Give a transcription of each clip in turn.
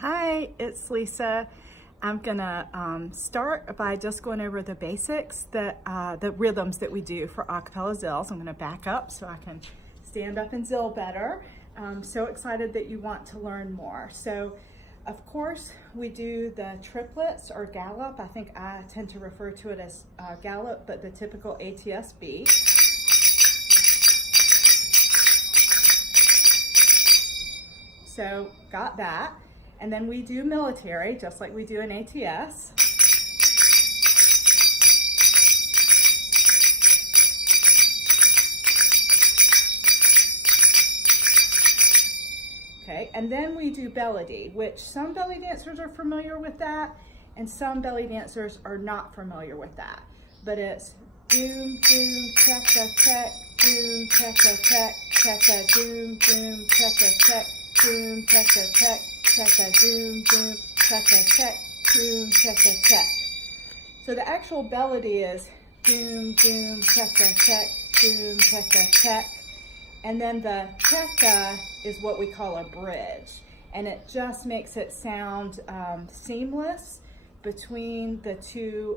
Hi, it's Lisa. I'm gonna start by just going over the basics, the rhythms that we do for a cappella zills. I'm gonna back up so I can stand up and zill better. I'm so excited that you want to learn more. So, of course, we do the triplets or gallop. I think I tend to refer to it as gallop, but the typical ATS beat. So, got that. And then we do military, just like we do in ATS. Okay, and then we do belly, which some belly dancers are familiar with that, and some belly dancers are not familiar with that. But it's doom, doom, check-a, check, doom, check-a, check, check-a, doom, doom, check-a, check, doom, check-a, check, check-a, doom, doom, check-a, check, doom, check-a, check. So the actual melody is doom, doom, check-a, check, doom, check-a, check. And then the check-a is what we call a bridge. And it just makes it sound seamless between the two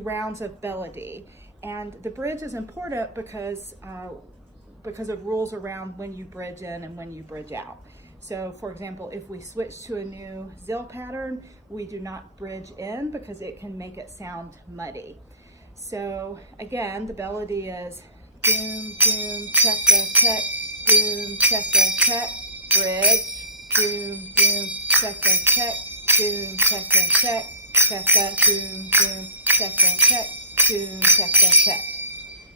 rounds of melody. And the bridge is important because of rules around when you bridge in and when you bridge out. So for example, if we switch to a new zill pattern, we do not bridge in because it can make it sound muddy. So again, the melody is doom, doom, check-a, check, doom, check-a, check, bridge, doom, doom, check-a, check, doom, check-a, check, check-a, doom, doom, check-a, check, doom, check-a, check.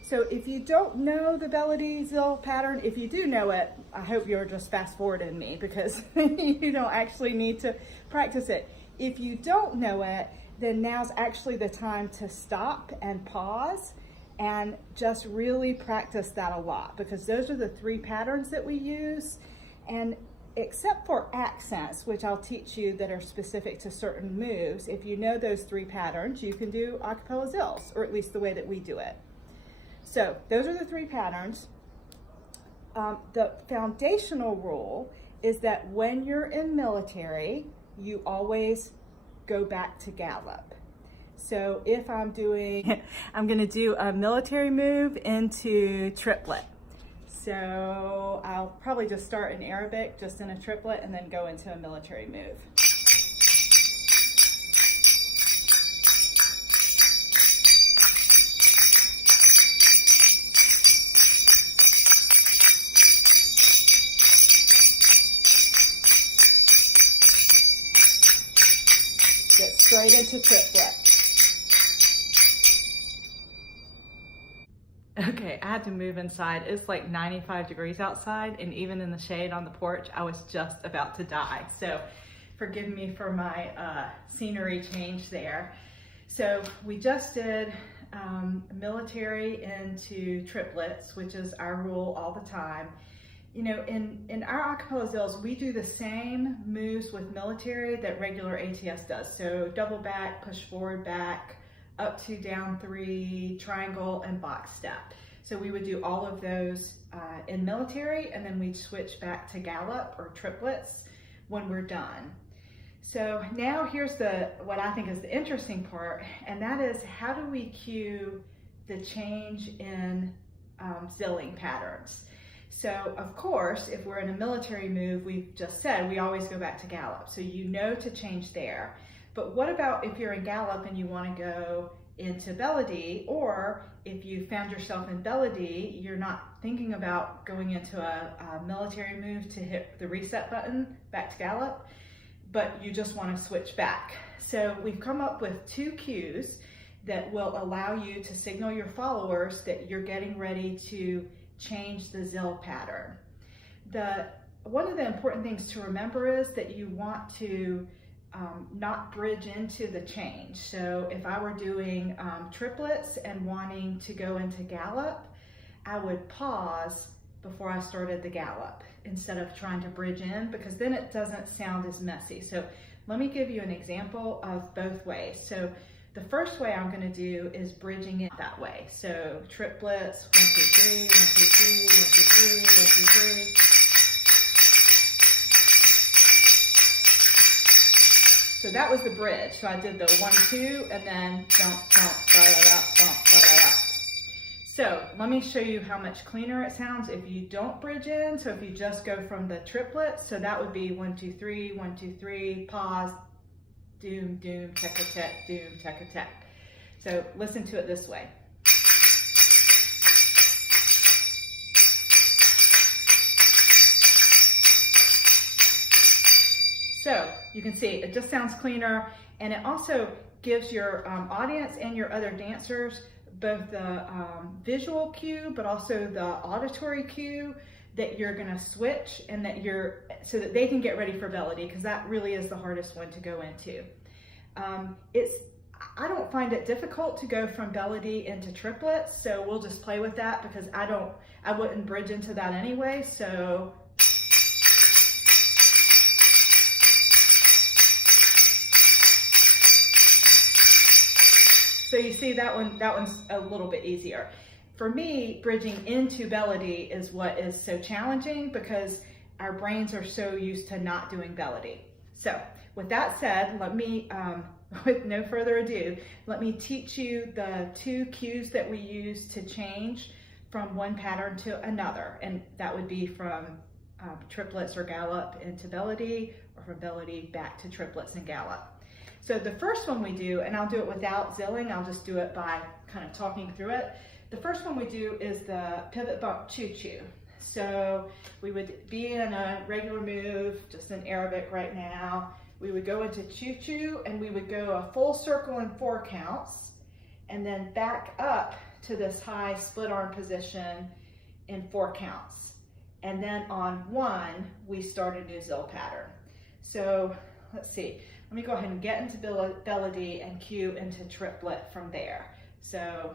So if you don't know the melody zill pattern, if you do know it, I hope you're just fast forwarding me because you don't actually need to practice it. If you don't know it, then now's actually the time to stop and pause and just really practice that a lot, because those are the three patterns that we use. And except for accents, which I'll teach you that are specific to certain moves, if you know those three patterns, you can do a cappella zills, or at least the way that we do it. So those are the three patterns. The foundational rule is that when you're in military, you always go back to gallop. So if I'm gonna do a military move into triplet. So I'll probably just start in Arabic, just in a triplet, and then go into a military move. Get straight into triplet. Okay, I had to move inside. It's like 95 degrees outside, and even in the shade on the porch, I was just about to die. So forgive me for my scenery change there. So we just did military into triplets, which is our rule all the time. You know, in our acapella zills, we do the same moves with military that regular ATS does. So double back, push forward, back, up, two, down, three, triangle, and box step. So we would do all of those in military, and then we'd switch back to gallop or triplets when we're done. So now here's what I think is the interesting part, and that is, how do we cue the change in zilling patterns? So of course, if we're in a military move, we've just said we always go back to gallop. So you know to change there. But what about if you're in gallop and you want to go into melody, or if you found yourself in melody, you're not thinking about going into a military move to hit the reset button back to gallop, but you just want to switch back. So we've come up with two cues that will allow you to signal your followers that you're getting ready to change the zill pattern. One of the important things to remember is that you want to not bridge into the change. So if I were doing triplets and wanting to go into gallop, I would pause before I started the gallop instead of trying to bridge in, because then it doesn't sound as messy. So let me give you an example of both ways. So the first way I'm going to do is bridging it that way. So triplets, 1, 2, 3, 1, 2, 3, 1, 2, 3, 1, 2, 3. So that was the bridge. So I did the 1, 2, and then jump, jump, ba-da-da, bump, ba-da-da. So let me show you how much cleaner it sounds if you don't bridge in. So if you just go from the triplets, so that would be 1, 2, 3, 1, 2, 3, pause, doom, doom, tek-a-tek, doom, tek-a-tek. So listen to it this way. So you can see it just sounds cleaner, and it also gives your audience and your other dancers both the visual cue, but also the auditory cue that you're gonna switch, and that so that they can get ready for melody, because that really is the hardest one to go into. I don't find it difficult to go from melody into triplets, so we'll just play with that because I wouldn't bridge into that anyway. So you see that one's a little bit easier. For me, bridging into melody is what is so challenging because our brains are so used to not doing melody. So with that said, let me, with no further ado, let me teach you the 2 cues that we use to change from one pattern to another. And that would be from triplets or gallop into melody, or from melody back to triplets and gallop. So the first one we do, and I'll do it without zilling, I'll just do it by kind of talking through it. The first one we do is the pivot bump choo-choo. So we would be in a regular move, just in Arabic right now. We would go into choo-choo, and we would go a full circle in 4 counts, and then back up to this high split arm position in 4 counts. And then on 1, we start a new zil pattern. So let's see. Let me go ahead and get into melody and cue into triplet from there. So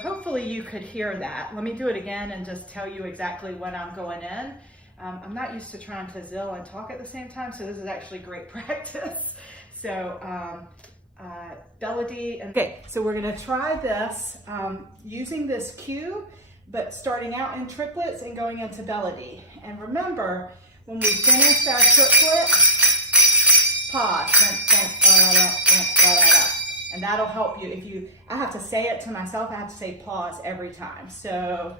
hopefully you could hear that. Let me do it again and just tell you exactly when I'm going in. I'm not used to trying to zil and talk at the same time, so this is actually great practice. So melody. Okay, so we're gonna try this using this cue, but starting out in triplets and going into melody. And remember, when we finish our triplet, pause, and that'll help you. I have to say it to myself, I have to say pause every time. So,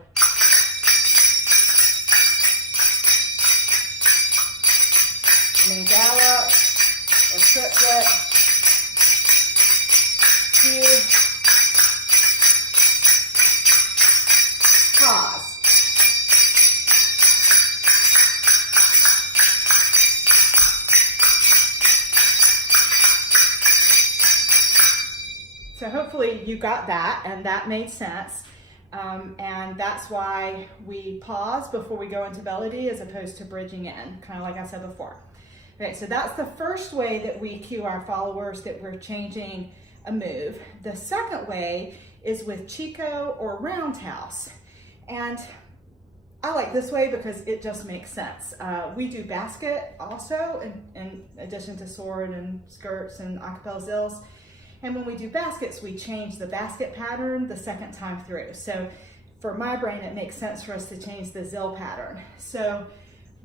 gallop or triplet, cue, pause. So hopefully you got that and that made sense. And that's why we pause before we go into melody as opposed to bridging in, kind of like I said before. Okay, so that's the first way that we cue our followers that we're changing a move. The second way is with Chico or roundhouse. And I like this way because it just makes sense. We do basket also in addition to sword and skirts and acapella zills. And when we do baskets, we change the basket pattern the second time through. So for my brain, it makes sense for us to change the zil pattern. So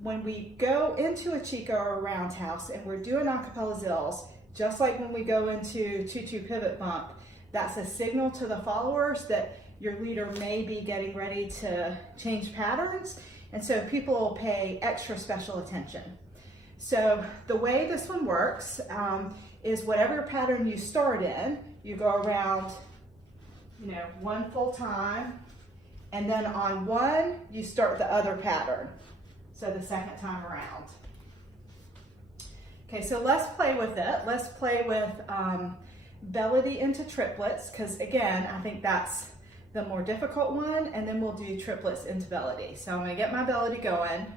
when we go into a Chico or a roundhouse and we're doing acapella zills, just like when we go into choo-choo pivot bump, that's a signal to the followers that your leader may be getting ready to change patterns. And so people will pay extra special attention. So the way this one works is whatever pattern you start in, you go around, one full time, and then on 1, you start the other pattern. So the second time around. Okay, so let's play with it. Let's play with melody into triplets, because again, I think that's the more difficult one, and then we'll do triplets into melody. So I'm gonna get my melody going.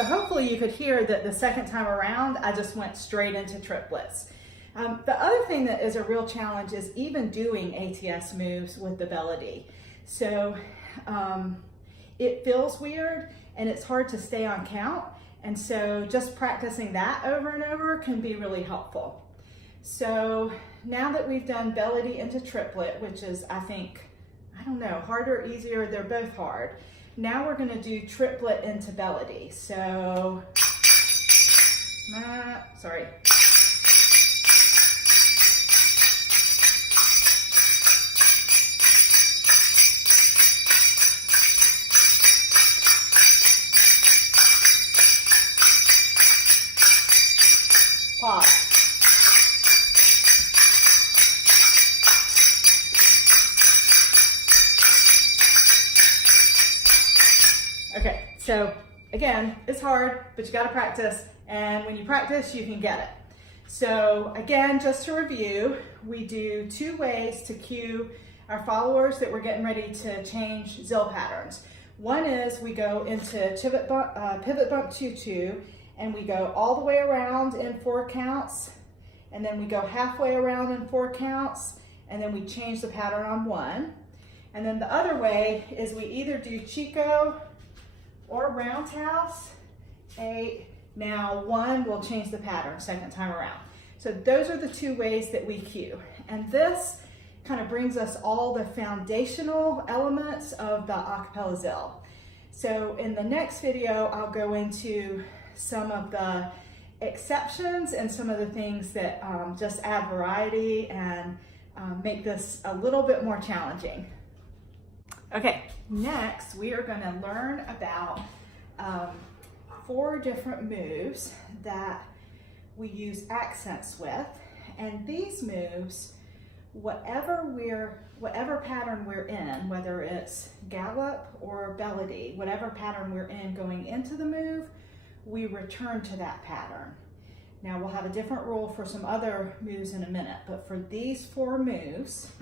So hopefully you could hear that the second time around, I just went straight into triplets. The other thing that is a real challenge is even doing ATS moves with the Bellady. So it feels weird and it's hard to stay on count. And so just practicing that over and over can be really helpful. So now that we've done Bellady into triplet, which is, I think, I don't know, harder, easier, they're both hard. Now we're gonna do triplet into Bellady. So, sorry. Pause. Okay, so again, it's hard, but you gotta practice, and when you practice, you can get it. So again, just to review, we do 2 ways to cue our followers that we're getting ready to change zill patterns. One is we go into pivot bump 2-2, and we go all the way around in 4 counts, and then we go halfway around in 4 counts, and then we change the pattern on 1. And then the other way is we either do Chico or roundhouse 8. Now 1 will change the pattern second time around. So those are the 2 ways that we cue. And this kind of brings us all the foundational elements of the a cappella zill. So in the next video, I'll go into some of the exceptions and some of the things that just add variety and make this a little bit more challenging. Okay, next we are going to learn about 4 different moves that we use accents with, and these moves, whatever pattern we're in, whether it's gallop or Bellady, whatever pattern we're in going into the move, we return to that pattern. Now we'll have a different rule for some other moves in a minute, but for these 4 moves,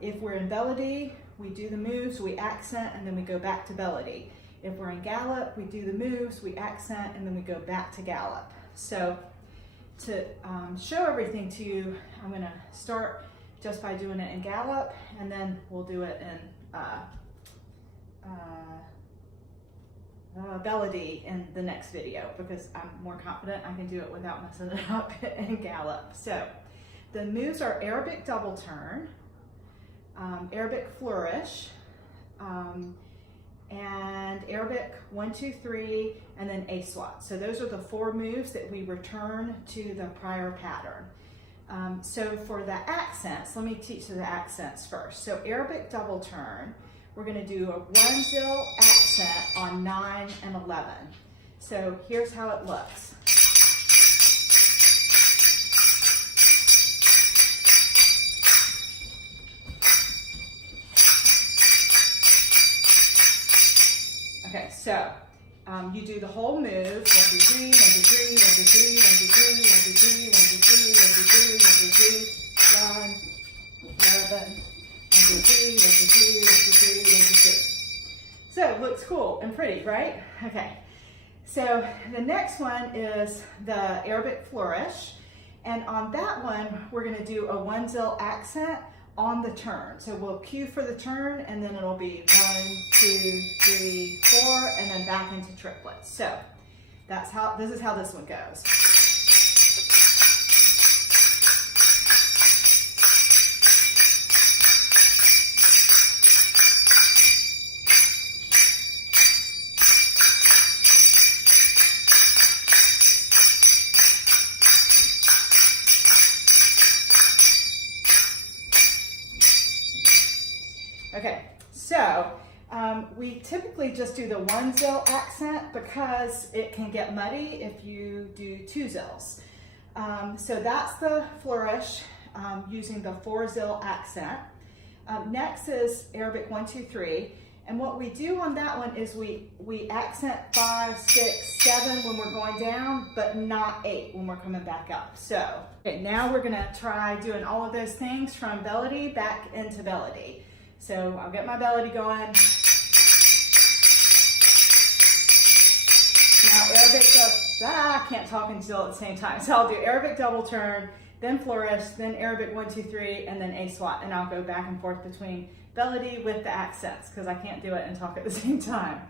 if we're in Bellady, we do the moves, we accent, and then we go back to Bellady. If we're in gallop, we do the moves, we accent, and then we go back to gallop. So to show everything to you, I'm gonna start just by doing it in gallop, and then we'll do it in Bellady in the next video, because I'm more confident I can do it without messing it up in gallop. So the moves are Arabic double turn, Arabic flourish, and Arabic 1, 2, 3, and then a swat. So those are the 4 moves that we return to the prior pattern. So for the accents, let me teach you the accents first. So Arabic double turn, we're gonna do a 1 zill accent on 9 and 11. So here's how it looks. Okay, so you do the whole move, 1, 2, 3, 1, 2, 3, 1, 2, 3, 1, 2, 3, 1, 2, 3, 1, 2, 3, 1, 2, 3, 1, 2, 3, 1, 11, 1, 2, 3, 1, 2, 3, 1, 2, 3, 1, 2, 3. So it looks cool and pretty, right? Okay, so the next one is the Arabic flourish, and on that one, we're gonna do a 1 zill accent on the turn. So we'll cue for the turn, and then it'll be 1, 2, 3, 4, and then back into triplets. So this is how this one goes. Okay, so we typically just do the 1 zill accent because it can get muddy if you do 2 zills. So that's the flourish using the 4 zill accent. Next is Arabic 1, 2, 3. And what we do on that one is we accent 5, 6, 7 when we're going down, but not 8 when we're coming back up. So, okay, now we're gonna try doing all of those things from Bellady back into Bellady. So I'll get my Bellady going. Now Arabic, I can't talk and zil at the same time. So I'll do Arabic double turn, then flourish, then Arabic 1, 2, 3, and then A swat. And I'll go back and forth between melody with the accents because I can't do it and talk at the same time.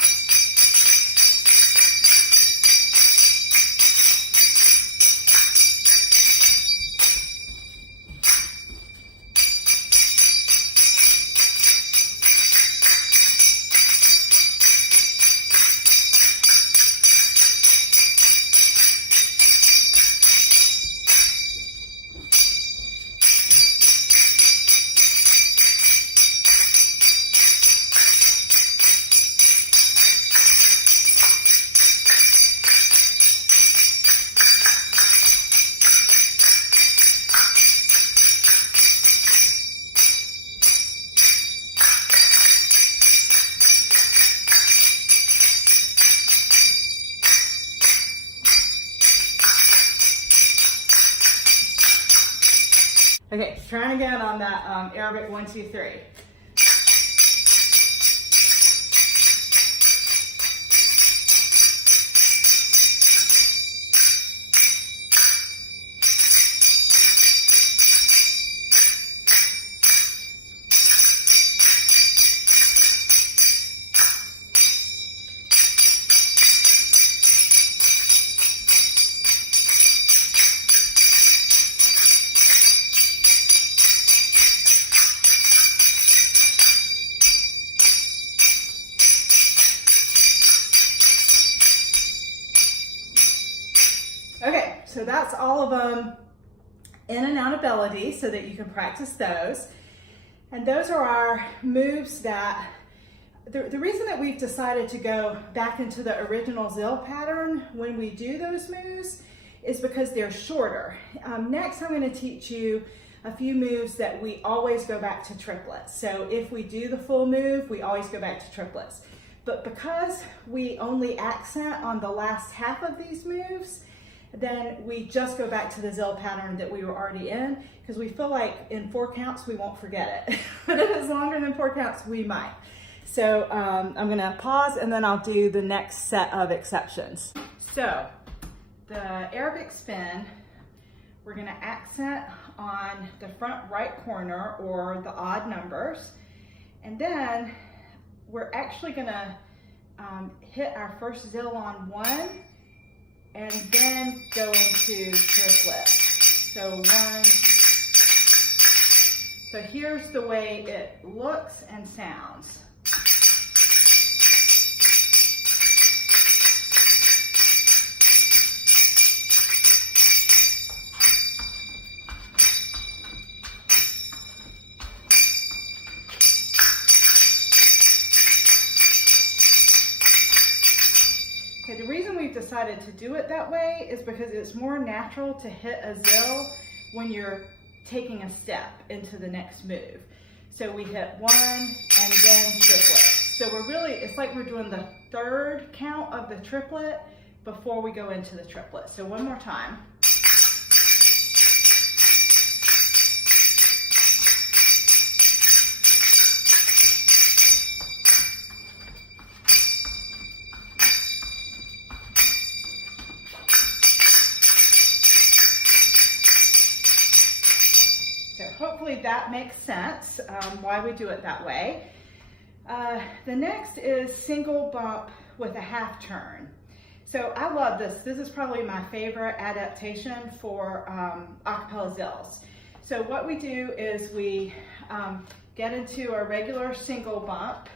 Okay, trying again on that Arabic 1, 2, 3. Okay, so that's all of them in and out of melody so that you can practice those. And those are our moves that, the reason that we've decided to go back into the original zil pattern when we do those moves is because they're shorter. Next, I'm going to teach you a few moves that we always go back to triplets. So if we do the full move, we always go back to triplets. But because we only accent on the last half of these moves, then we just go back to the zil pattern that we were already in because we feel like in 4 counts we won't forget it. But if it's longer than 4 counts, we might. So I'm gonna pause and then I'll do the next set of exceptions. So the Arabic spin, we're gonna accent on the front right corner or the odd numbers. And then we're actually gonna hit our first zil on 1 and then go into triplet. So 1. So here's the way it looks and sounds. Okay, the reason we've decided to do it that way is because it's more natural to hit a zil when you're taking a step into the next move. So we hit 1 and then triplet. So we're really, it's like we're doing the 3rd count of the triplet before we go into the triplet. So one more time. So hopefully that makes sense, why we do it that way. The next is single bump with a half turn. So I love this. This is probably my favorite adaptation for acapella zils. So what we do is we get into a regular single bump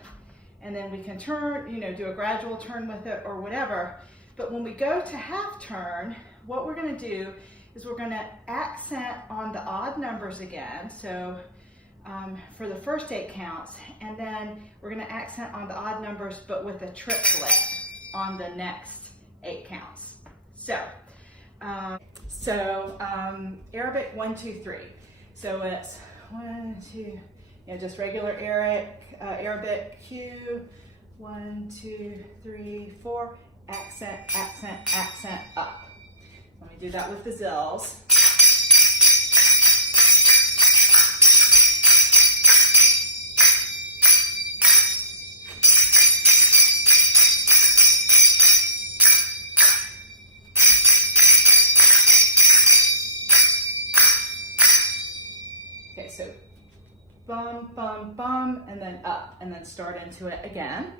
and then we can turn, you know, do a gradual turn with it or whatever. But when we go to half turn, what we're gonna do is we're gonna accent on the odd numbers again. So for the first 8 counts, and then we're gonna accent on the odd numbers, but with a triplet on the next 8 counts. So, Arabic 1, 2, 3. So it's 1, 2, you know, just regular Arabic Q, 1, 2, 3, 4, accent, accent, accent, up. Let me do that with the zils. bum, bum, bum, and then up, and then start into it again.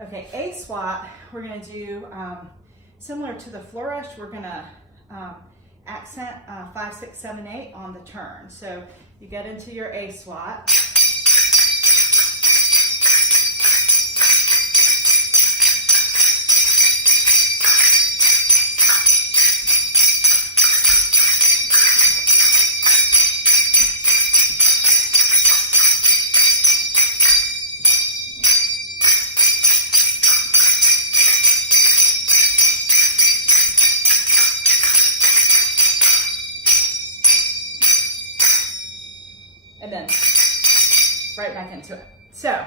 Okay, A swat, we're gonna do similar to the flourish. We're gonna accent 5, 6, 7, 8 on the turn. So you get into your A swat. And then right back into it. So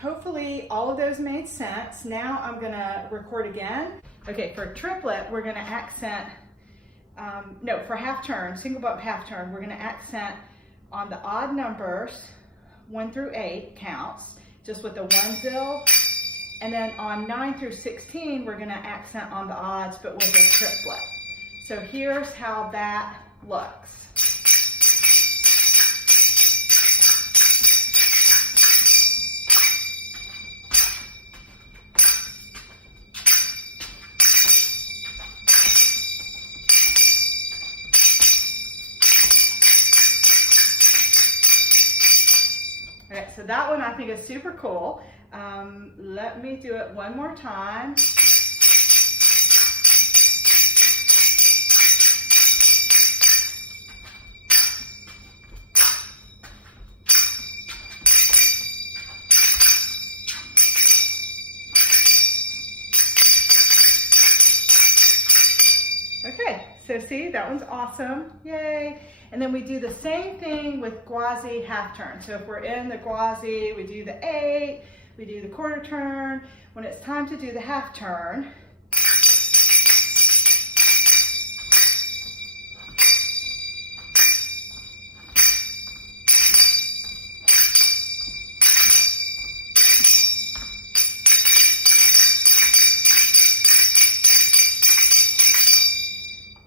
hopefully all of those made sense. Now I'm gonna record again. Okay, for triplet, we're gonna accent, no, for half turn, single bump half turn, we're gonna accent on the odd numbers, 1 through 8 counts, just with the 1 zill. And then on 9 through 16, we're gonna accent on the odds, but with a triplet. So here's how that looks. Okay, so that one I think is super cool. Let me do it one more time. Okay, so see, that one's awesome, yay. And then we do the same thing with Gwazi half turn. So if we're in the Gwazi, we do the 8, we do the quarter turn. When it's time to do the half turn,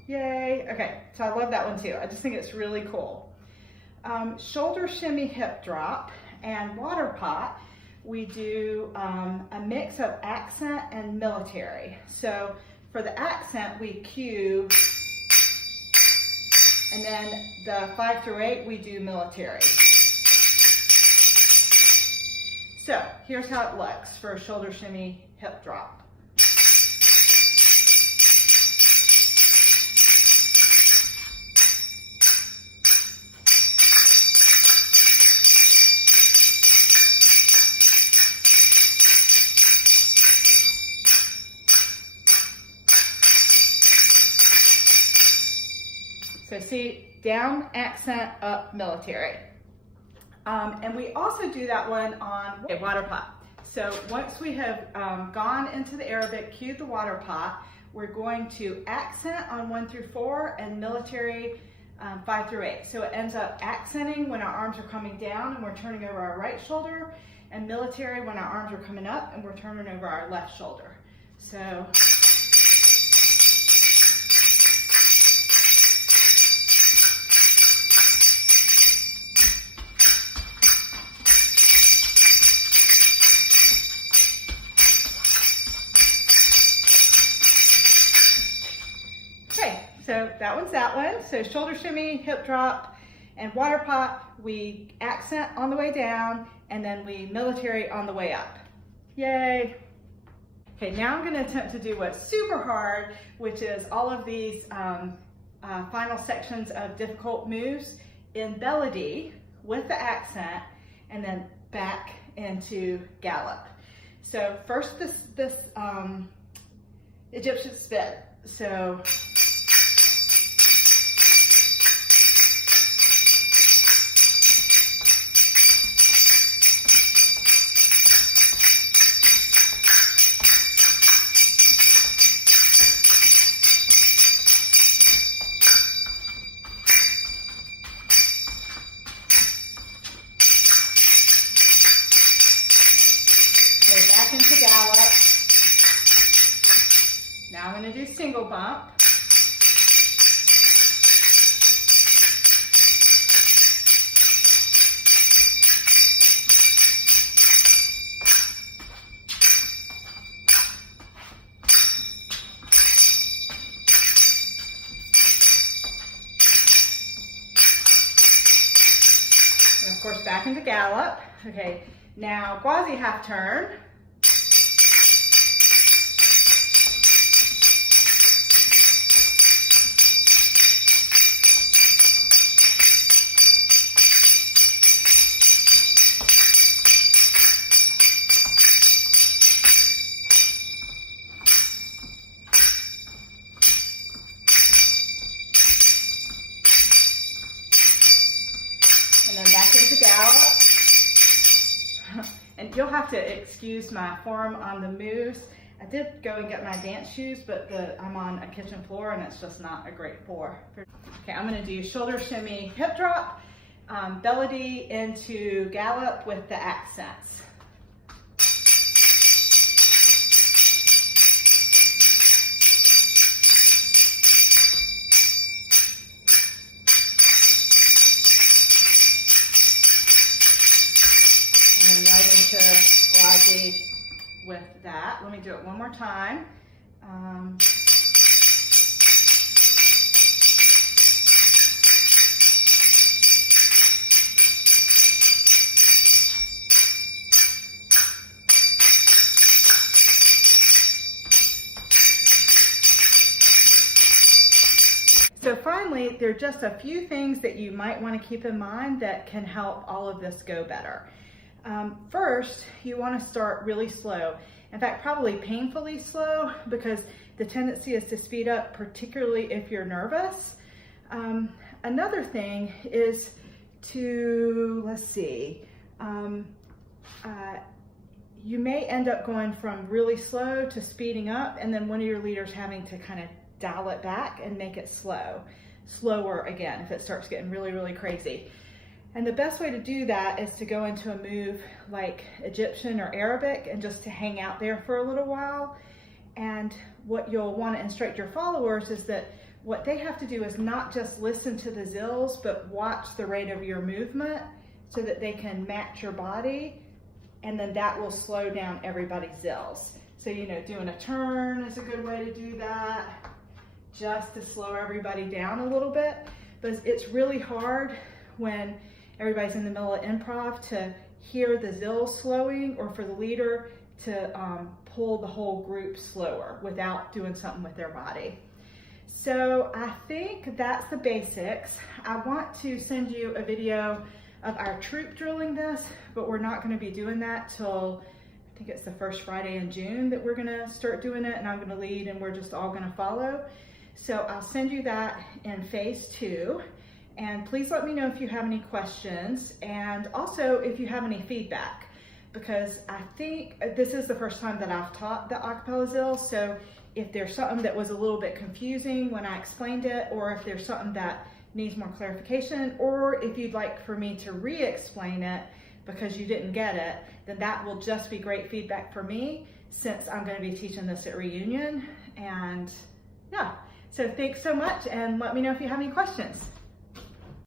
yay. Okay, so I love that one too. I just think it's really cool. Shoulder shimmy hip drop and water pot, we do a mix of accent and military. So for the accent, we cue, and then the 5 through 8, we do military. So here's how it looks for a shoulder shimmy hip drop. So see, down, accent, up, military. And we also do that one on a water pot. So once we have gone into the Arabic, cued the water pot, we're going to accent on 1 through 4 and military 5 through 8. So it ends up accenting when our arms are coming down and we're turning over our right shoulder, and military when our arms are coming up and we're turning over our left shoulder. So. So that one's that one. So shoulder shimmy, hip drop, and water pot, we accent on the way down, and then we military on the way up. Yay. Okay, now I'm gonna attempt to do what's super hard, which is all of these final sections of difficult moves in Belody with the accent, and then back into gallop. So first this Egyptian spit. So. Back into gallop. Now I'm going to do single bump. course, back into gallop. Okay, now quasi half turn. And then back into gallop. And you'll have to excuse my form on the moves. I did go and get my dance shoes, but I'm on a kitchen floor and it's just not a great floor. Okay, I'm gonna do shoulder shimmy, hip drop, belly into gallop with the accents. And right into quasi with that. Let me do it one more time. So finally, there are just a few things that you might want to keep in mind that can help all of this go better. First, you want to start really slow. In fact, probably painfully slow, because the tendency is to speed up, particularly if you're nervous. Another thing is to, let's see, you may end up going from really slow to speeding up, and then one of your leaders having to kind of dial it back and make it slower again if it starts getting really, really crazy. And the best way to do that is to go into a move like Egyptian or Arabic and just to hang out there for a little while. And what you'll want to instruct your followers is that what they have to do is not just listen to the zils, but watch the rate of your movement so that they can match your body, and then that will slow down everybody's zils. So, you know, doing a turn is a good way to do that, just to slow everybody down a little bit. But it's really hard when everybody's in the middle of improv to hear the zills slowing, or for the leader to pull the whole group slower without doing something with their body. So I think that's the basics. I want to send you a video of our troop drilling this, but we're not going to be doing that till, I think it's the first Friday in June that we're going to start doing it, and I'm going to lead and we're just all going to follow. So I'll send you that in phase 2. And please let me know if you have any questions, and also if you have any feedback, because I think this is the first time that I've taught the acapella zills. So if there's something that was a little bit confusing when I explained it, or if there's something that needs more clarification, or if you'd like for me to re-explain it because you didn't get it, then that will just be great feedback for me, since I'm going to be teaching this at Reunion. And yeah, so thanks so much, and let me know if you have any questions.